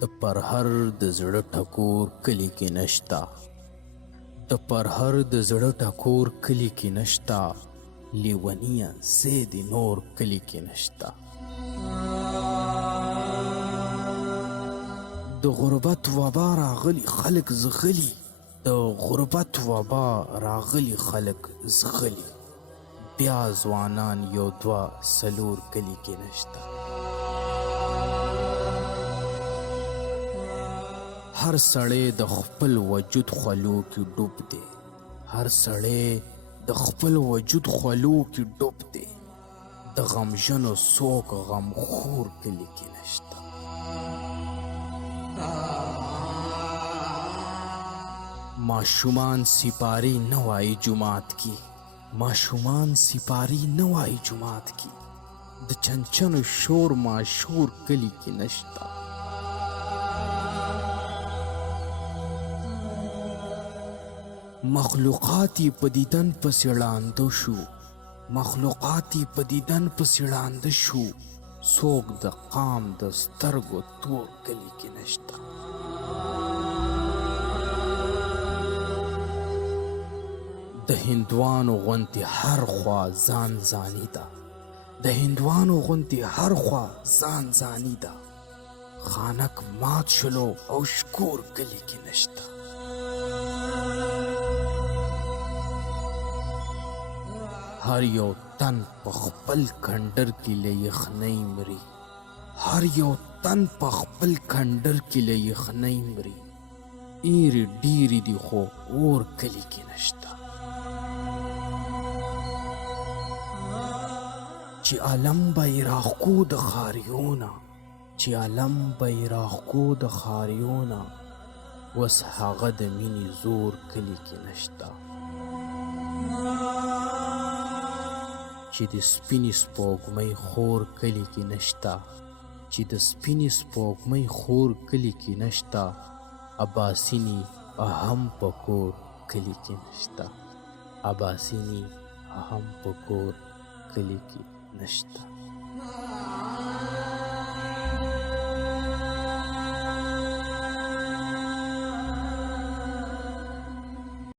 د پرهر د زړه ټکور کلی کې نشتا، د پرهر د زړه ټکور کلی کې نشتا، لیونیه زید نور کلی کې نشتا. د غربت وبا راغلی خلق زغلی، د غربت وبا راغلی خلق زغلی، بیا ځوانان یو دوه سلور کلی کې نشتا. هر سړی د خپل وجود خولو کې ډوب دی، هر سړی د خپل وجود خولو کې ډوب دی، د غمژنو څوک غمخور کلی کې نشتا. ماشومان سپاری نه وایي جومات کې، ماشومان سپاری نه وایي جومات کې، د چنچنو شور ماشور کلی کې نشتا. مخلوقاتی په دیدن پسې ړانده شو، مخلوقاتی په دیدن پسې ړانده شو، څوک د قام د سترګو تور کلی کې نشتا. د هندوانو غوندې هر خوا ځان ځاني ده، د هندوانو غوندې هر خوا ځان ځاني ده، خانک مات شلو او شکور کلی کې نشتا. هر یو تن په خپل کندر کې له یخنۍ مري، هر یو تن په خپل کندر کې له یخنۍ مري، ایرې ډیرې دي خو اور کلی کې نشتا. چې علم به یې راښکو د ښاریونه، چې علم به یې راښکو د ښاریونه، اوس هغه د مینې زور کلی کې نشتا. چې د سپینې سپوږمۍ خور کلی کې نشتا، چې د سپینې سپوږمۍ خور کلی کې نشتا، اباسینی هم په کور کلی کې نشتا، اباسینی هم په کور کلی کې نشتا.